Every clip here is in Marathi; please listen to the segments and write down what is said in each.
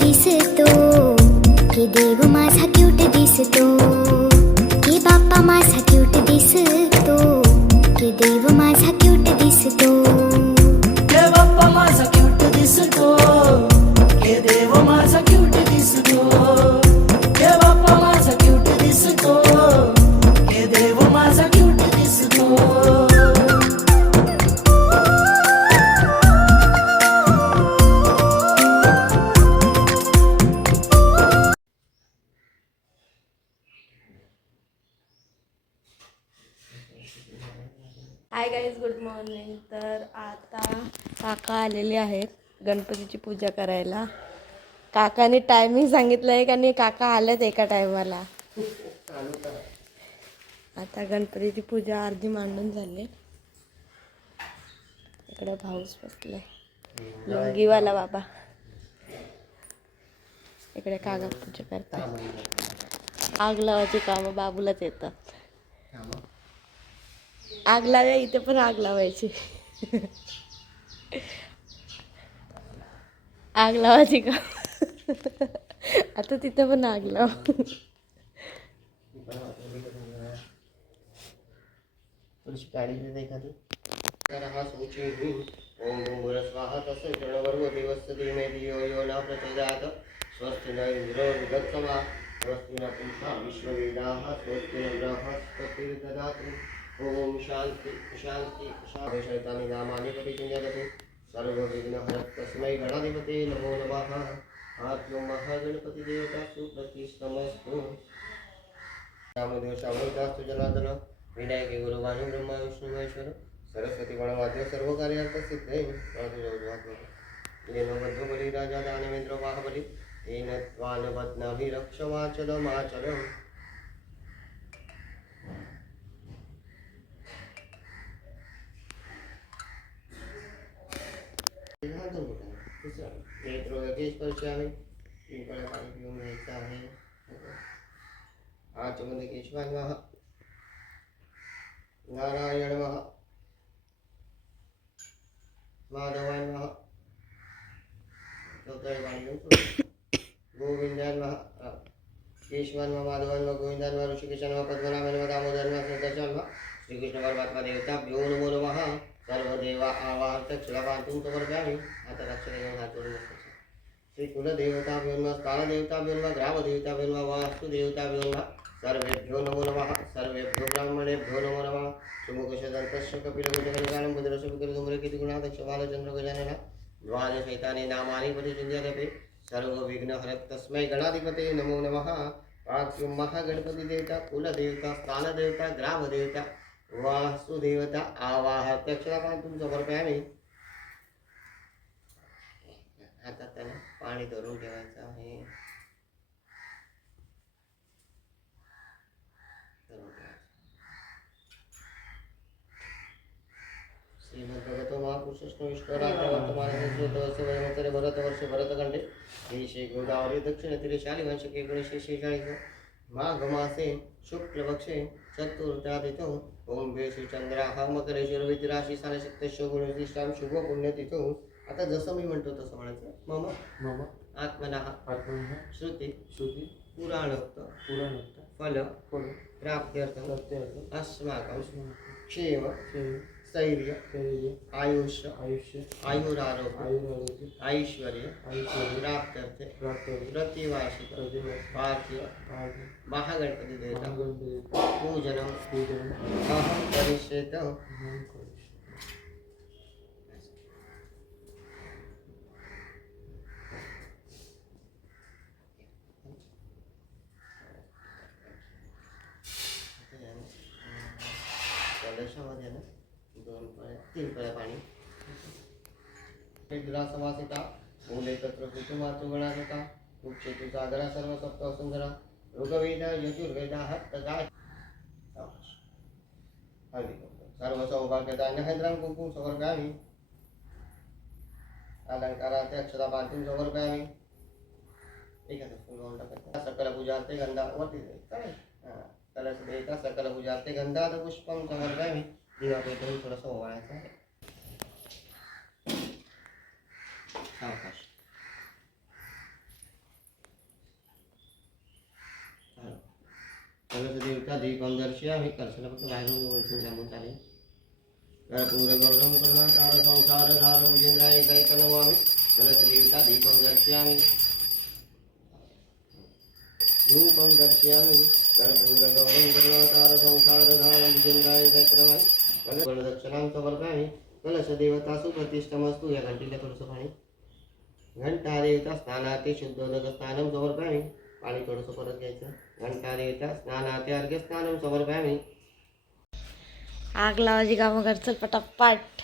दिसतो, की देव माझा क्यूट दिसतो, की बाप्पा माझा क्यूट दिसतो, की देव माझा क्यूट दिसतो, के बाप्पा माझा क्यूट दिसतो, के देव माझा क्यूट दिसतो, के बाप्पा माझा क्यूट दिसतो, के देव माझा क्यूट दिसतो. Hi guys, good morning. तर आता काका आलेले आहेत गणपतीची पूजा करायला. काकाने टायमिंग सांगितलं आहे का नाही, काका आल्यात एका टायमाला. आता गणपतीची पूजा अर्धी मांडून झाली. इकडे भाऊस बसले, लुंगीवाला बाबा. इकडे काका पूजा करतात. आग लावायची कामं बाबूलाच येतात. आग लावा, इथे पण आग लावायची. आग लावायची का? आता तिथे पण आग लाव. थोडीशी काळी देते एखादी. हा सूची ओम भूर स्वाहा तस्य जणवर्गो देवस्य धीमे धियो यो न प्रचोदयात् स्वस्ति न इंद्रो विगत्समा स्वस्ति न पूषा विश्ववेदाः स्वस्ति न बृहस्पतिर्ददातु. ओम शांति शांति शांति. शैतानि नामानि परिचिन्यते सर्वविघ्नहरः तस्मै गणाधिपते नमो नमः. आत्मो महागणपति देवता सुप्रतिष्ठमस्तु. रामदेव श्यामदास जनार्दन विनायक गुरुवाणी ब्रह्मा विष्णु महेश्वर सरस्वती गणवाद्य सर्व कार्यार्थ सिद्धे येन बद्ध बली राजा दानवेंद्र बाहुबली येन त्वान बद्नाभिरक्षमाचलमाचलम्. स्पर्शामी पिंपळा पाणी पिऊन घ्यायचं आहे. आचमन केशवाय नमः. नारायण नमः. माधवाय नमः. गोविंदाय नमः. केशवाय नमः. माधवाय नमः. गोविंदाय नमः. ऋषिकेशाय नमः. पद्मनाभाय नमः. दामोदराय नमः. संकर्षाय नमः. श्रीकृष्ण परमात्मा देवताभ्यो नमो नमः. सर्वदेवा आवाहनः क्षीरपान्तुं समर्पयामि. आता लक्षणे घेऊन हात जोडून बसायचे. श्री कुलदेवताभ्यो नमः. स्थानदेवताभ्यो नमः. ग्रामदेवताभ्यो नमः. वास्तुदेवताभ्यो नमः. सर्वेभ्यो नमो नमः. सर्वेभ्यो ब्राह्मणेभ्यो नमो नमः. सुमुखशदन्तस्य कपिलकुटकनकालं बुधरसुकरधूम्रकेतुगुणाध्यक्ष बालचन्द्र गजानन द्वादशैतानि नामानि परिचिन्त्यते सर्वविघ्नहरः तस्मै गणाधिपते नमो नमः. पार्थिव महागणपति देवता कुलदेवता स्थानदेवता ग्रामदेवता वास्तुदेवता आवाहत्य क्षीरपान्तुं समर्पयामि. आता त्याला पाणी धरून ठेवायचं आहे. श्रीमद्भगवतो महापुरुषो विष्णुराज्ञ वर्तमाने भरतवर्षे भरतखंडे देशे गोदावरी दक्षिण तीरे शालिवंशके गणेशे 46 माघमासे शुक्लपक्षे चतुर्थादितो ओम भे श्रीचंद्राः मकरेश्वर विद्राशी सानशक्तेश्वर गुणविशिष्टां शुभ पुण्यतिथो. आता जसं मी म्हणतो तसं म्हणायचं. मम मम आत्मनः आत्मनः श्रुती श्रुति पुराणोक्त पुराणोक्त फल फल प्राप्त्यर्थं प्रत्यर्थ अस्माकं अस्माकं क्षेम क्षेम स्थैर्य स्थैर्य आयुष्य आयुष्य आयुरारोग्य आयुरारोग्य ऐश्वर्य ऐश्वर्य प्राप्त्यर्थे प्राप्त्यर्थे प्रतिवार्षिक प्रतिवर्ष पार्थिव आदि महागणपति देवता महागणपति पूजनं पूजनं अहं करिष्येत. अहं करिष्ये. कलशामध्ये ना 2 पळ्या पाणी. समासिता मूले तत्र कुसुमाचो गणाधिका उच्चेतु सागरा सर्व सप्त सुंदरा ऋग्वेद यजुर्वेद हस्तगाय सर्व सौभाग्यदाय नहेंद्रं कुंकुम समर्पयामि. अलंकारार्थे अक्षतापान्तुं समर्पयामि. एखादं फुल वाहून टाकायचं. सकल पूजार्थे गंधावती काय कलश द्यायचा. सकल पूजार्थे गंधाद पुष्पं समर्पयामि. दिवा पेटवून थोडंसं ओवाळायचं आहे. सावकाश. कलशदेवता दीपं दर्शयामि कलशला फक्त बाहेरून वैकून जाऊन चालेल कर्पूरगौरं करुणाकर संसारधारं विजेन्द्राय दैतनमामि कलशदेवता दीपं दर्शयामि धूपं दर्शयामि कर्पूरगौरं करुणाकर संसारधारं विजेन्द्राय दैतनमामि कलशदक्षिणां समर्पयामि कलशदेवतासु प्रतिष्ठमस्तु या घंटीला थोडंसं पाणी घंटादेवता स्नानाते शुद्धोदक स्नानं समर्पयामि पाणी थोडंसं परत घ्यायचं घंटादेवता स्नानाते अर्घ्य स्नानं समर्पयामि आग लावायची कामं करचल पटापट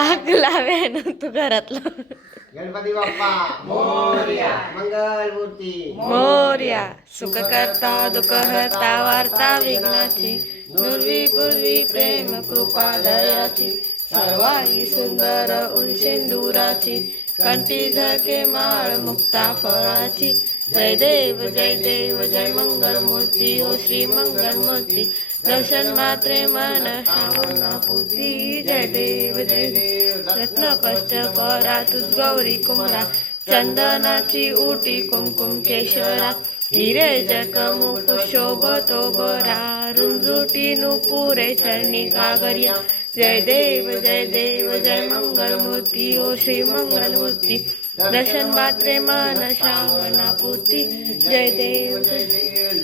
आग लावे ना तू घरातलं गणपती बाप्पा मोरया मंगल मूर्ती मोर्या सुख करता दुःख हरता वार्ता विघ्नाची नुर्वी पूर्वी प्रेम कृपा दयाची सर्वांगी सुंदर उलसिंदुराची कंठी झळके माळ मुक्ता फळाची जय देव जय मंगल मूर्ती ओ श्री मंगल मूर्ती दर्शन मात्रे मन पूर्ती जय देव रत्न कष्ट करा तुझ गौरी कुमरा चंदनाची उटी कुमकुम केशरा हिरे जगमुख शोभतो बरा रुंजुटी नुपुरे चरणी गागरिया जय देव जय मंगल मूर्ती ओ श्री मंगल मूर्ती दर्शन मात्रे मन श्रावणा पूर्ती जय देव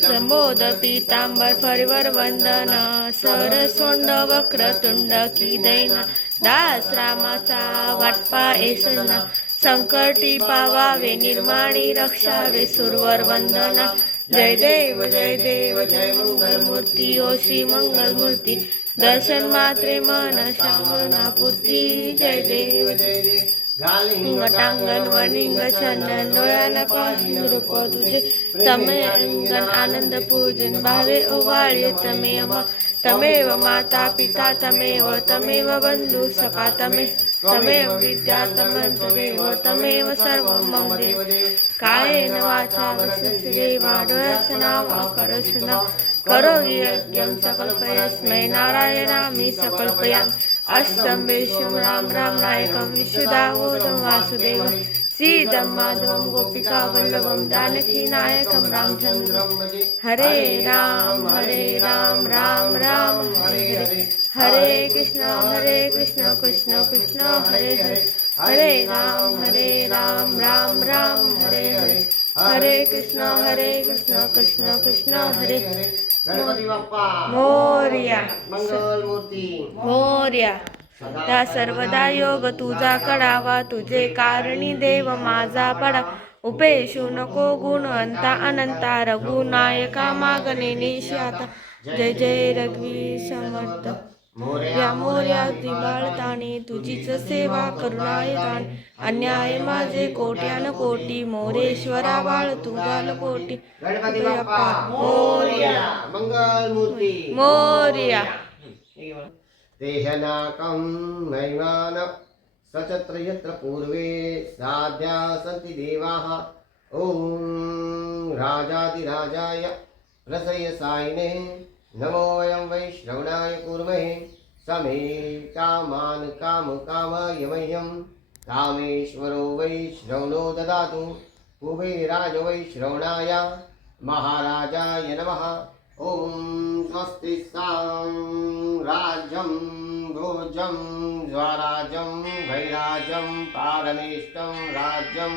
संबोध पीतांबर फरिवर वंदना सरसोंड वक्रतुंड की दैना दास रामाचा वाटपा एसना संकटी पावावे निर्माणी रक्षावे सुरवर वंदना जय देव जय मंगल मूर्ती ओ श्री मंगल मूर्ती दर्शन मात्रे मन श्रावणा पूर्ती जय देव टांगण वनिंग चंदन डोळ्याला पाहिन रूप तुझे तमे अंगण आनंद पूजन भावे ओवाळे तमेव माता पिता तमेव बंधू सखा तमेव विद्या तमेव सर्व मम देव कायेन वाचा वचसेवा डोळ्यासना करसना करोमि यज्ञं सकल्पयस्मै नारायणामि सकल्पयामि अष्टम विष्णु राम नायकं विशुदावोदं वासुदेवं सीदं माधवं गोपिका वल्लभं जानकी नायकं रामचन्द्रं हरे राम राम राम हरे कृष्ण कृष्ण कृष्ण हरे हरे राम राम हरे कृष्ण कृष्ण हरे गणपती बाप्पा मोर्या मंगल मूर्ती मोर्या त्या सर्वदा योग तुझा कडावा तुझे कारणी देव माझा पडा उपेशू नको गुण अंता अनंता रघुनायका मागणे निशाता जय रघुवीर समर्थ मोर्या दिबाळताने तुझीच सेवा करुणाय दान अन्याय माझे कोट्यान कोटी मोरेश्वरा बाळ तुगाल कोटी गणपती बाप्पा मोरया मंगल मूर्ती मोर्या देहनाकं नैवान सचत्र यत्र पूर्वे साध्या सन्ति देवाः ॐ राजाधिराजाय रसयसायिने नमो वयं वै श्रवणाय कुर्महे समे कामान् कामकामाय मह्यं कामेश्वरो वै श्रवणो ददातु कुबेराज वै श्रवणाय महाराजाय नमः ॐ स्वस्ति राज्यं भोजं स्वराज्यं वैराज्यं पारमेष्टं राज्यं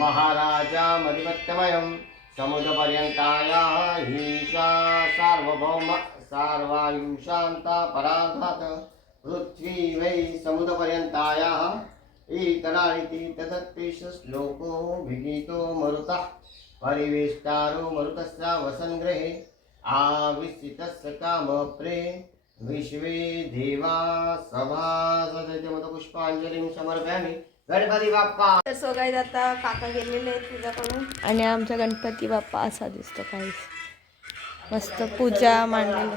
महाराजामधिपत्यमयं समुद्रपर्यन्ताया हिंसा सार्वभौम सार्वायुषान्ता पराघात पृथ्वी वै समुद्रपर्यन्तायाः एकराळिति तदत्पेष श्लोको विगीतो मरुतः परिवेष्टारो मरुतस्य वसन्गृहे आविष्टितस्य कामप्रे विश्वे देवा सभासदमत पुष्पांजलिं समर्पयामि गणपती बाप्पा. तर सो गाईज आता काका गेलेले आहेत पूजाकडून आणि आमचा गणपती बाप्पा असा दिसतो काहीच मस्त पूजा मांडलेली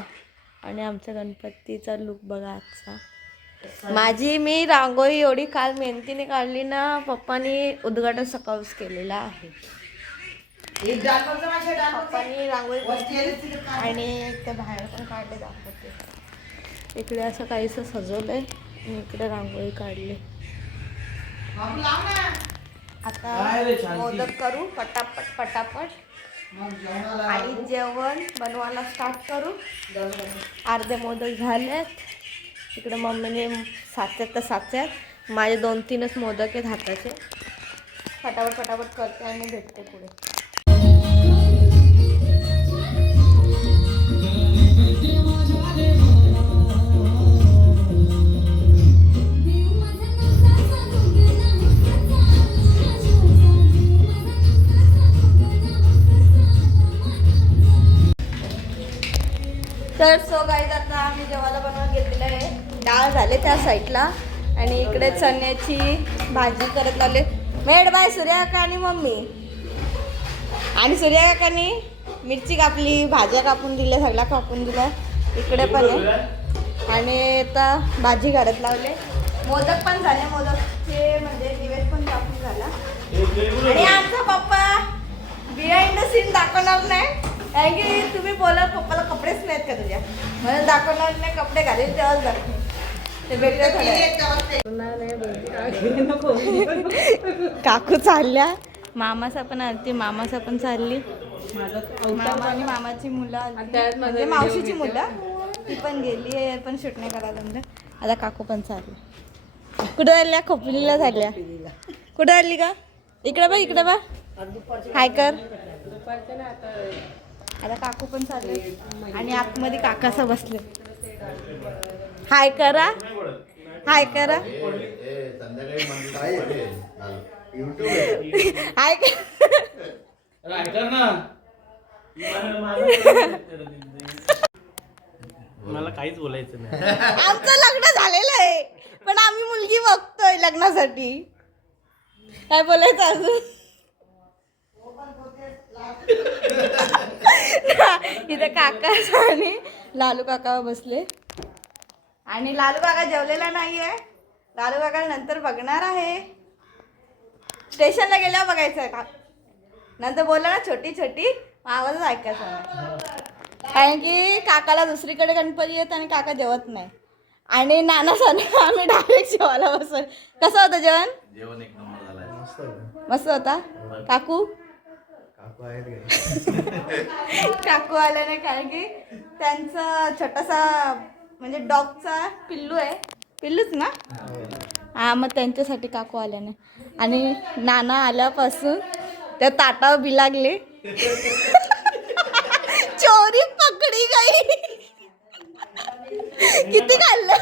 आणि आमच्या गणपतीचा लुक बघा आजचा. मी रांगोळी एवढी काल मेहनतीने काढली ना, पप्पानी उद्घाटन सकाळच केलेलं आहे. पप्पानी रांगोळी आणि त्या बाहेर पण काढले दाखवते. इकडे असं काहीसं सजवलंय आणि इकडे रांगोळी काढली. आता काय रे शांती? मोदक करू पटापट आणि जेवण बनवायला स्टार्ट करू. अर्धे मोदक झालेत. इकडे मम्मीने साच्यात माझे 2-3च मोदक आहेत हाताचे. फटाफट करते आणि भेटते पुढे. तर सो गाईज आता आम्ही जेवायला बनवून घेतलेलं आहे. डाळ झाले त्या साईडला आणि इकडे चण्याची भाजी करत लावले. मेड बाय सूर्या काका आणि मम्मी. आणि सूर्या काकानी मिरची कापली, भाज्या कापून दिल्या, सगळ्या कापून दिल्या. इकडे पण आहे. आणि आता भाजी घरात लावले. मोदक पण झाले. मोदकचे म्हणजे दिवेस पण कापून झाला. आणि आमचा पप्पा बिहाइंड द सीन दाखवणार नाही कारण की तुम्ही बोला पप्पाला कपडेच नाहीत का तुझ्या, म्हणून दाखवणार नाही. कपडे घालील तेव्हाच दाखव. ते भेटले काकू चालल्या. मामाचा पण आलती, मामाचा पण चालली. मामा आणि मामाची मुलं म्हणजे मावशीची मुलं ती पण गेली आहे. पण शूट नाही करायला जमलं. आता काकू पण चालली. कुठं आल्या? खोपलीला झाल्या. कुठं आली का? इकडे बा हाय कर. आता काकू पण चालले आणि आतमध्ये काकासा बसले. हाय करा. हाय करा. हाय मला काहीच बोलायचं नाही. आमचं लग्न झालेलं आहे पण आम्ही मुलगी बघतोय लग्नासाठी. काय बोलायचं अजून? इथे काका आणि लालू काका बसले आणि लालू काका जेवलेला नाहीये. लालू काका नंतर बघणार आहे. स्टेशनला गेल्यावर बघायचं का नंतर बोलला ना छोटी आवाजच ऐकायचा नाही. कारण की काकाला दुसरीकडे गणपती येत आणि काका जेवत नाही. आणि नाना सणा आम्ही डायरेक्ट जेवायला बसलो. कसं होतं जेवण? जेवण एक नंबर झाला. मस्त होता. काकू काकू आले नाही कारण की त्यांचा छोटासा म्हणजे डॉगचा पिल्लू आहे. पिल्लूच ना? हा, मग त्यांच्यासाठी काकू आल्या नाही. आणि नाना आल्यापासून त्या ताटावर बिलागले. चोरी पकडी गई. किती खाल्लं?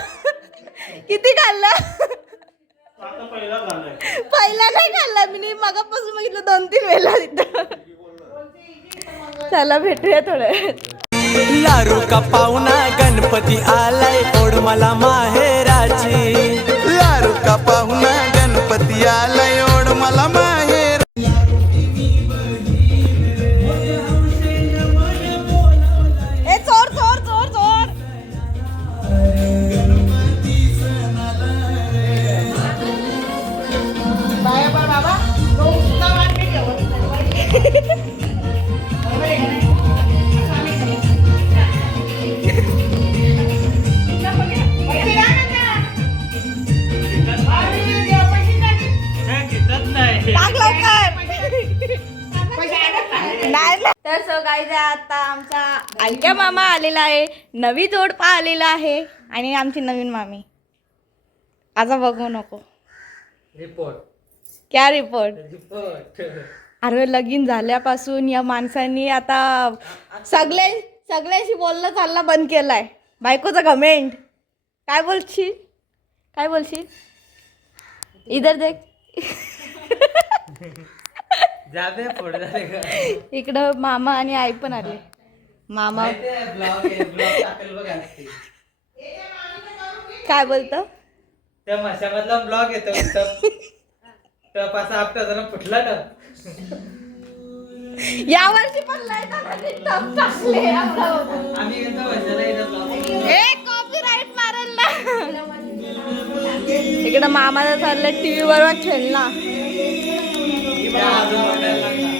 पहिला नाही खाल्ला मी. मगापासून बघितलं 2-3 वेळा तिथं. चला भेटूया थोड्या वेळात. लारू का पाहुणा गणपती आलाय ओढ मला माहेराची. लारू का पाहुणा गणपती आलाय ओढ मला माहेर. ए चोर. बाबा तर सो गाईज आता आमचा आलक्या मामा आलेला आहे. नवी जोडपा आलेला आहे आणि आमची नवीन मामी. आता बघू नको रिपोर्ट. क्या रिपोर्ट? अरे लगीन झाल्यापासून या माणसांनी आता सगळ्यांशी बोलणं चालला बंद केलाय. बायकोचा कमेंट. काय बोलशील? इधर देख. इकडं मामा आणि आई पण आले. मामा काय बोलतो? त्या माशामधला ब्लॉग येतो. टप असा आपटा जरा फुटला ना. या वर्षी पण लाईट टप टाकले. आम्ही येतो वर्षाला येतो ब्लॉग. कॉपीराईट मारेल ना. इकडं मामाला चाललंय टीव्ही वर खेळला.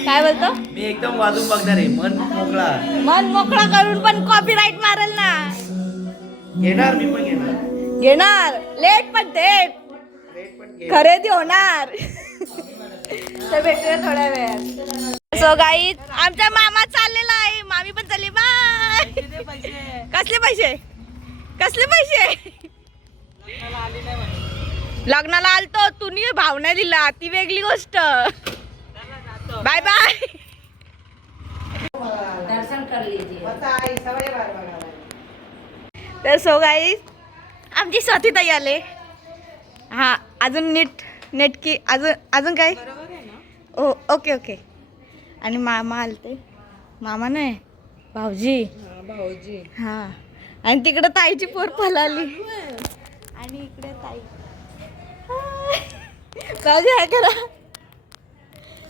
काय बोलतो? मी एकदम वाजून बघणार आहे. मन मोकळा करून पण कॉपीराईट मारेल ना. घेणार. मी पण घेणार. घेणार लेट पण थेट. खरेदी होणार. तर भेटूया थोड्या वेळात. सो गाईज आमचा मामा चाललेला आहे, मामी पण चालली. बाय. कसले पैसे कसले पैसे? लग्नाला आलतो तुम्ही भाव नाही दिला, ती वेगळी गोष्ट. Bye bye. तर सो गाईज आमची स्वाती ताई आले. हा अजून नेटकी अजून काय? ओ ओके ओके. आणि मामा आलते. मामा नाही भाऊजी. हा आणि तिकडे ताईची पोर पळाली आणि इकडे ताई. भाऊजी आहे करा.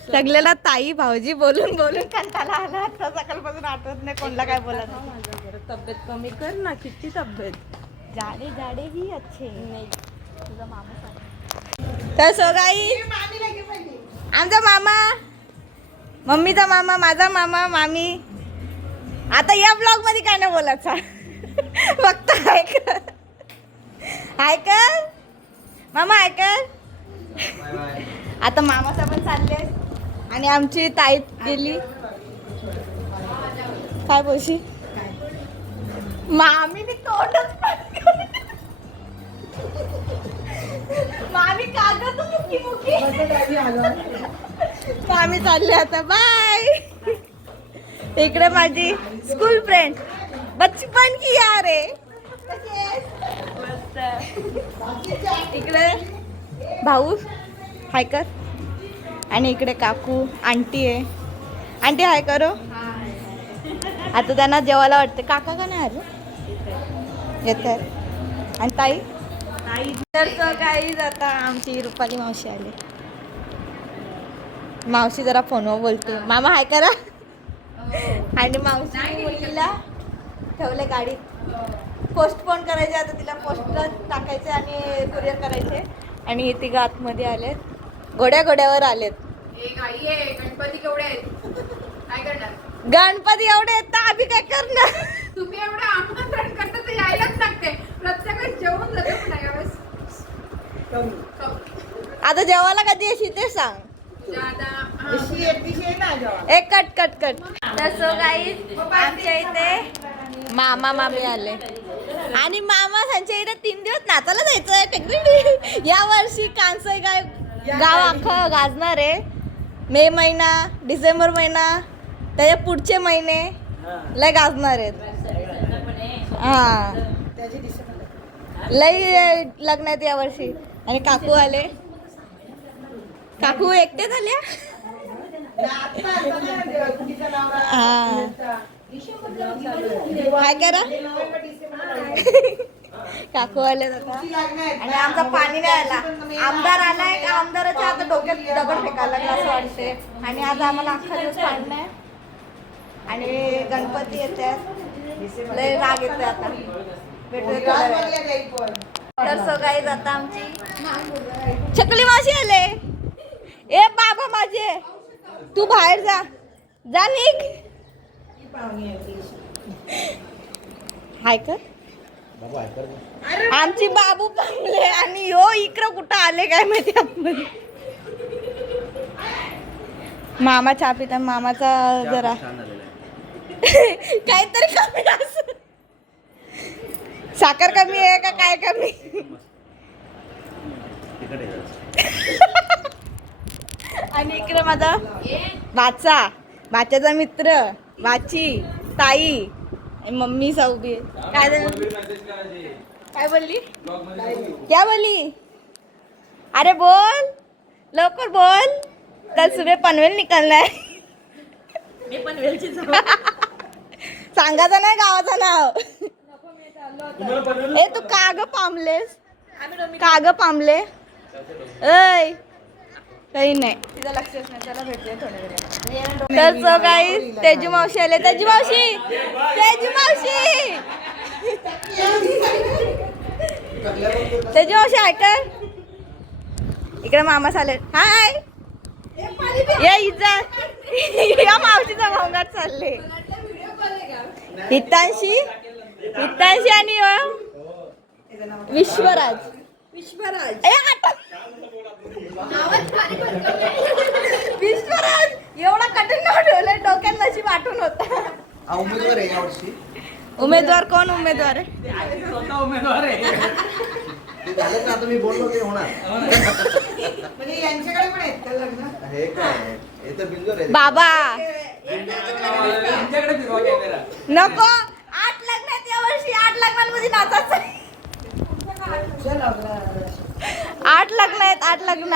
सगळ्याला ताई भाऊजी बोलून बोलून कंटाळा आला. आता सकाळपासून आठवत नाही कोणला काय बोलत. तब्येत कमी कर ना. किती तब्येत? जाडे जाडे ही अच्छे नाही. तुझा मामा तर सो गाई आमचा मामा, मम्मीचा मामा, माझा मामा, मामी. आता या ब्लॉग मध्ये काय नाही बोलायचा. फक्त ऐक ऐकर मामा ऐकर. आता मामाचा पण चालले आणि आमची ताई गेली. काय बोलशी? मामीने तोंडच मामी कागद मुकी मुकी. मामी चालले आता. बाय. इकडे माझी स्कूल फ्रेंड बचपन की यार आहे. इकडे भाऊ हाय कर आणि इकडे काकू आंटी आहे. आंटी हाय करो. आता त्यांना जेवायला वाटते. काका का नाही आले? येत आहेत. आणि ताई तर काही आता आमची रुपाली मावशी आली. मावशी जरा फोनवर बोलते. मामा हाय करा. आणि मावशी मुलीला ठेवले गाडीत. पोस्टपोन करायचे. आता तिला पोस्टर टाकायचे आणि कुरिअर करायचे. आणि हे तिघं आतमध्ये आलेत. घोड्यावर आलेत. गणपती केवढे आहेत? काय करणार? गणपती एवढे आहेत तर आम्ही काय करणार? तुम्ही एवढं आमंत्रण करता तर यायलाच लागते. प्रत्येकाला जेवण जाते पण यावेळेस आता जेवायला कधी येशील ते सांग. एक कट. तसं काही आमच्या इथे मामा मामी आले आणि मामा त्यांच्या इथे 3 दिवस नाचायला जायचं. या वर्षी कांसई गाव अख्खं गाजणार आहे. मे महिना, डिसेंबर महिना, त्याच्या पुढचे महिने लय गाजणार आहेत. हा लय लग्न आहेत या वर्षी. आणि काकू आले. काकू एकटे झाल्या. हा काय करा. काकू आले आता. आणि आमचा पाणी नाही आला. आमदार आलाय. आमदाराच्या आता डोक्यात दगड फेकायला लागला असं वाटते. आणि आज आम्हाला अख्खा दिवस पाणी नाही. आणि गणपती येतात. लय राग येते आता. भेटूया. तर सगळी आता आमची छकली मावशी आले. ए बाबा माझे तू बाहेर जा निघ. हाय कर. आमची बाबू पांगले आणि यो इकडं कुठं आले काय माहिती. आपण मामा चहा पिता. मामाचा जरा काहीतरी कमी असं. साखर कमी आहे का काय कमी? आणि इकडे माझा बाच्याचा मित्र बाची ताई आणि मम्मी साऊबी. काय बोलली? क्या बोली? अरे बोल लवकर बोल. कल सुबह पनवेल निकलना है. मी पनवेलची सांगायचं नाही गावाचं नाव. ए तू काग पामलेस. काग पामले. ऐ काही नाही. तिचं लक्षच नाही. त्याला भेटूया थोड्या वेळात. तर सो गाईस तेजू मावशी आले. तेजू मावशी ऐका. इकडे मामा चालेल. हाय या इजा या मावशीचा भोंगाट चालले. हितांशी आणि विश्वराज विश्वराज विश्वराज एवढा कठीण नाव ठेवलंय डोक्यात नशीब आठवून होता. उमेदवार आहे यावर्षी. उमेदवार कोण उमेदवार आहे? स्वतः उमेदवार आहे. ते झालं का आता मी बोललो ते होणार. म्हणजे यांच्याकडे पण आहेत का लग्न? हे काय हे तर बिंजोर आहे. बाबा यांच्याकडे फिरवा कॅमेरा. नको 8 लग्न आहेत यावर्षी 8 लग्नांमध्ये नाचायचं. 8 लग्न आहेत 8 लग्न.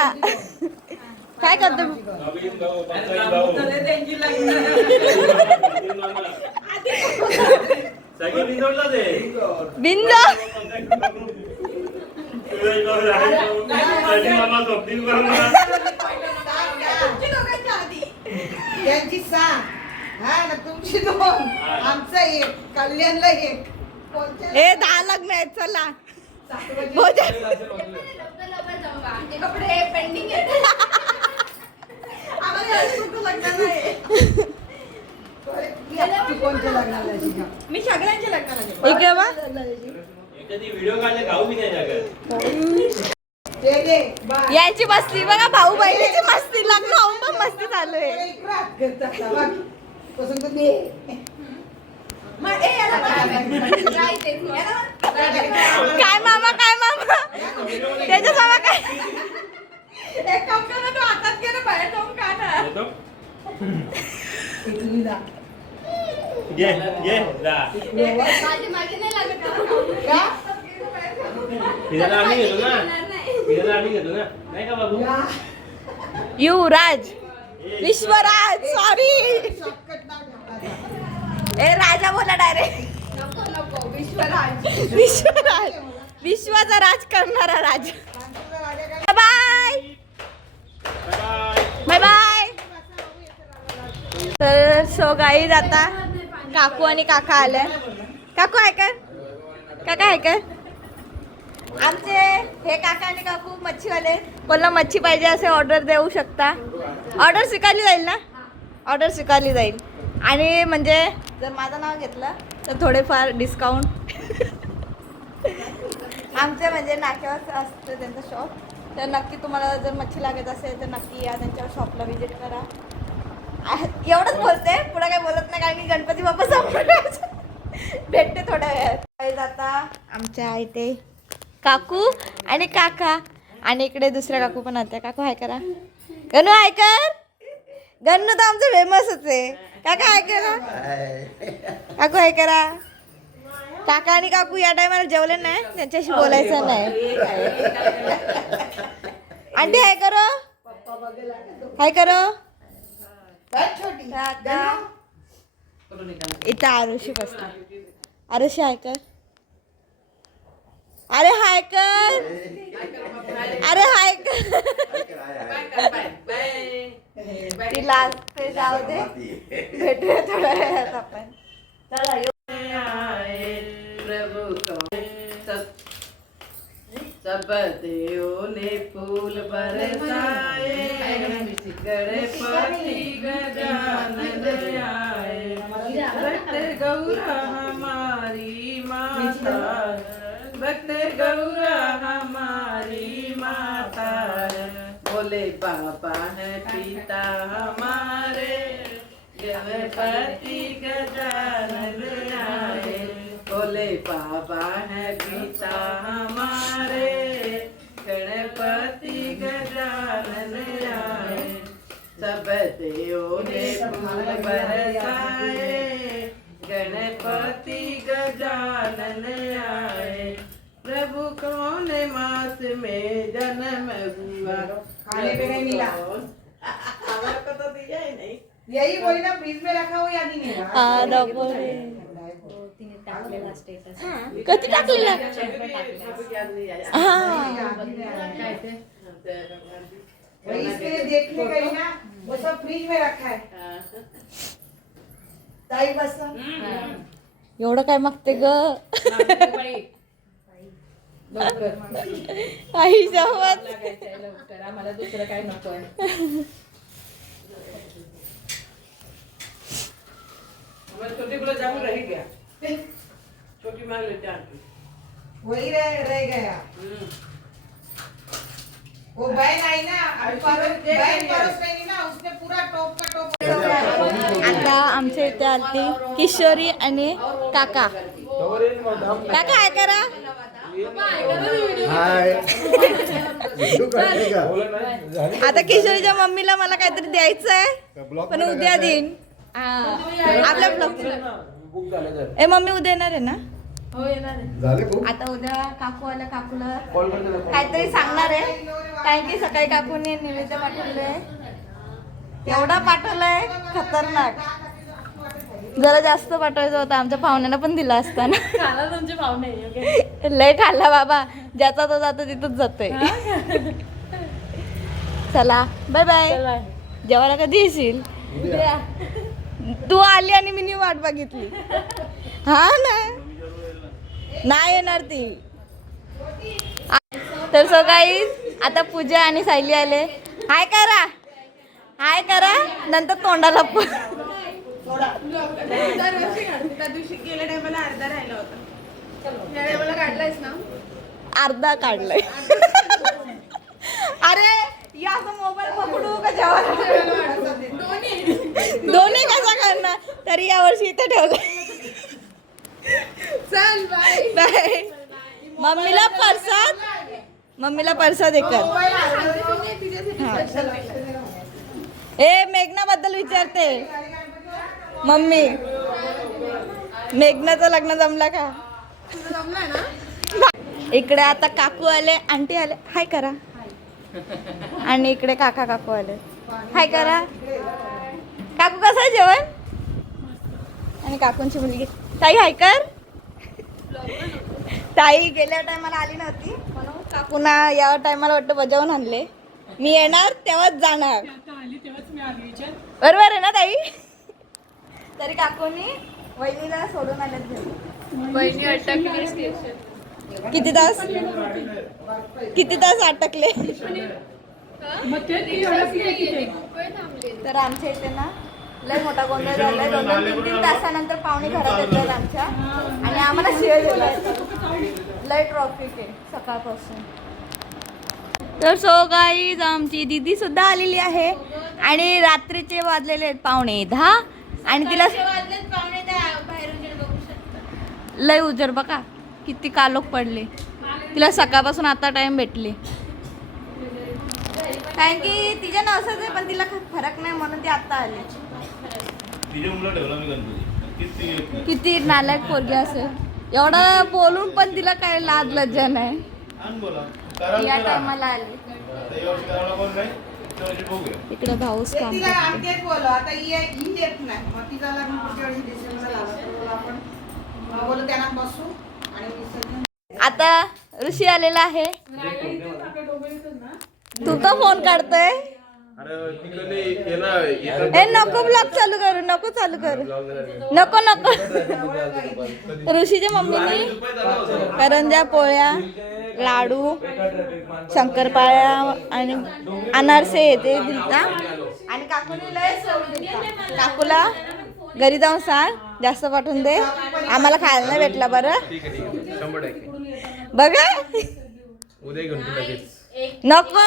काय करतो बिंदू यांची 6 हा ना तुमची 2 आमचा 1 कल्याणला 1 हे 10 लग्न आहेत चला कपडे पेंडिंग कोणत्या लग्नाला मी सगळ्यांच्या लग्नाला इकडे बा यांची मस्ती बघा भाऊ बहिणीची मस्ती लग्न होऊन पण मस्ती चालू आहे. काय मामा त्याच्या मामा काय एक काम कर ना, तू हातात घे ना, बाहेर जाऊन काढ. माझी मागे नाही लागत का? युवराज विश्वराज सॉरी ए राजा बोला डायरेक्ट. नको नको विश्वराज. विश्वराज विश्वाचा राज करणारा राजा. Bye bye bye. तर सो गाईज आता काकू आणि काका आले. काकू आहे का? काका आहे का? आमचे हे काका आणि काकू मच्छीवाले. कोणाला मच्छी पाहिजे असे ऑर्डर देऊ शकता. ऑर्डर स्वीकारली जाईल ना? ऑर्डर स्वीकारली जाईल. आणि म्हणजे जर माझं नाव घेतलं तर थोडेफार डिस्काउंट. आमचे म्हणजे नाक्यावर असतं त्यांचं शॉप. तर नक्की तुम्हाला जर मच्छी लागत असेल तर नक्की या त्यांच्यावर शॉपला व्हिजिट करा. एवढंच बोलते पुढं काही बोलत नाही कारण की गणपती बाप्पा समोर भेटते थोड्या वेळात. आता आमच्या इथे काकू आणि काका आणि इकडे दुसऱ्या काकू पण आहेत. काकू हाय करा. गणू हाय कर. गणू तर आमचं फेमसच आहे. काका हाय करा. काकू हाय करा. काका आणि काकू या टायमाला जेवले नाही त्यांच्याशी बोलायचं नाही. आंटी हाय करो. हाय करो. इथं आरुषी बसली. आरुषी हाय कर. अरे हाय कर. अरे हाय कर. तिला ते जाऊ दे. भेटूया थोड्या वेळात आपण. चला सब देवों ने फूल बरसाए, गणपति गजानन आए, भक्त गौरा हमारी माता, भक्त गौरा हमारी माता, बोले बाबा है पिता हमारे, गणपति गजानन आए, बोले बाबा है पिता हमारे, गणपति गजानन आए, सब देवों ने फूल बरसाए, गणपति गजानन आए, प्रभु कौन मास में जन्म हुआ, खाने पे नहीं मिला, हमारे को तो दिया ही नहीं, यही बोली ना फ्रीज में रखा हो या नहीं है। कधी टाकलेला इसके देखने गई ना वो सब फ्रिज में रखा है ताई बस एवढं काय मागते ग आई जावत आम्हाला दुसरं काय नको. छोटी गुलाब जामुन रह गया, छोटी मांग लेते हैं, वही रह गया। आता आमच्या इथे आलती किशोरी आणि काका. काका काय करा. आता किशोरीच्या मम्मीला मला काहीतरी द्यायचं आहे पण उद्या देईन. आपल्या ब्लॉग ए मम्मी उद्या येणार आहे ना. आता उद्या काकू आल्या काकूला काहीतरी सांगणार आहे कारण की सकाळी काकूने निवेद्य पाठवलंय. एवढा पाठवलाय खतरनाक. जरा जास्त पाठवायचं होतं आमच्या पाहुण्यांना पण दिला असता ना. तुमचे पाहुणे लय खाल्ला बाबा. ज्याचा तो जातो तिथंच जातोय. चला बाय बाय. जेवायला कधी येशील. तू आली आणि मी वाट बघितली. हा ना नाही येणार ती. तर सो गाईज आता पूजा आणि सायली आले. हाय करा हाय करा नंतर तोंडाला पण. दरवर्षी काढते. त्या दिवशी गेल्या टायमाला अर्धा राहिला होता. या टायमाला काढलायस ना. अर्धा काढलाय. अरे या असं मोबाईल पकडू का जेवायला. दोन्ही कसा करणार. तरी यावर्षी इथे ठेवलं. चल बाय बाय. मम्मीला परसाद एक कर. ए मेघना बद्दल विचारते मम्मी. मेघनाचं लग्न जमलं का. जमलाय ना. इकडे आता काकू आले आंटी आले हाय करा. आणि इकडे काका काकू आले हाय करा. काकू कसं आहे जेवण. आणि काकूंची मुलगी ताई हाय कर. ताई गेल्या टायमाला आली नव्हती म्हणून काकूना या टायमाला वाटतं बजावून आणले. मी येणार तेव्हाच जाणार. बरोबर आहे ना ताई. तरी काकूनी वहिनीला सोडून आल्यात घरी. बहिणी अटकली स्टेशन. किती तास अटकले. तर आमच्या इथे ना लय मोठा गोंधळ झालाय. 2-3 तासानंतर पाहुणे घरात येतात आमच्या आणि आम्हाला शिवाय दिलाय. लय ट्रॉफिक आहे सकाळपासून. तर सो गाईज आमची दीदी सुद्धा आलेली आहे आणि रात्रीचे वाजलेले आहेत 9:45 आणि तिला लय उजर बघा किती कालोख पडले. तिला सकाळपासून आता टाइम भेटले कारण की तिच्या नवसाच आहे पण तिला फरक नाही म्हणून ती आता आली. किती नालायक पोरगी असेल. एवढा बोलून पण तिला काय लाज लज्जा नाही. या टायमाला आली. इकडे भाऊस काम आता ऋषी आलेला आहे. तू का फोन काढतोय. हे नको ब्लॉग चालू करू. नको चालू करू. नको नको. ऋषीच्या मम्मीने करंजा पोळ्या लाडू शंकरपाळ्या आणि अनारसे येते दिलता आणि काकूने लय सोडून दिलता. काकूला घरी जाऊन सांग जास्त पाठवून दे. आम्हाला खायला नाही भेटला बरं. बघा नको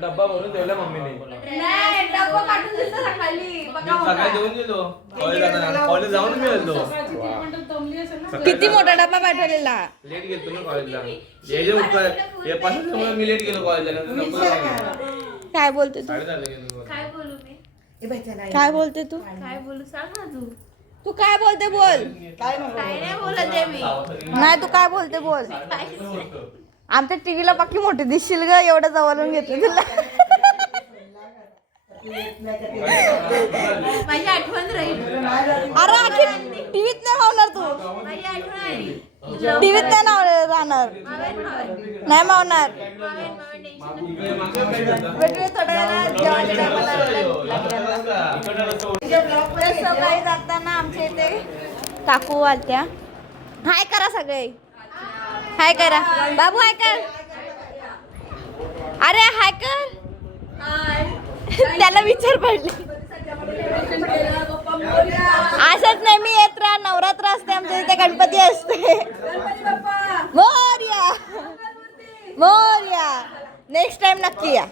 डब्बा भरून ठेवला मम्मीने. नाही डब्बा पाठवून दिलता सकाळी. सकाळी देऊन गेलो कॉलेज जाऊन मी आलो. किती मोठा डब्बा पाठवलेला. लेट गेलो ना कॉलेजला. हे पासून मी लेट गेलो कॉलेजला. काय बोलते तू. काय बोलते तू. काय बोलू सांग ना तू. तू काय बोलते बोल. काय नाही बोलत आहे मी. नाही तू काय बोलते बोल. आमच्या टीव्हीला बाकी मोठी दिसशील ग. एवढं जवळून घेतलं तुला. माझी आठवण राहील. अरे आखी टीव्हीत नाही मावणार तू. माझी आठवण आली. टीव्हीत नाही राहणार. नाही मावणार. भेटूया थोड्या वेळात जेवायच्या टायमाला. सकाळी जाताना आमच्या इथे काकू आलत्या. हाय करा सगळे. हाय करा बाबू. हाय कर. अरे हाय कर. त्याला विचार पडले. असंच नाही मी येत राहा. नवरात्र असते आमच्या इथे. गणपती असते. मोरया मोरया. नेक्स्ट टाइम नक्की या.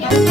या.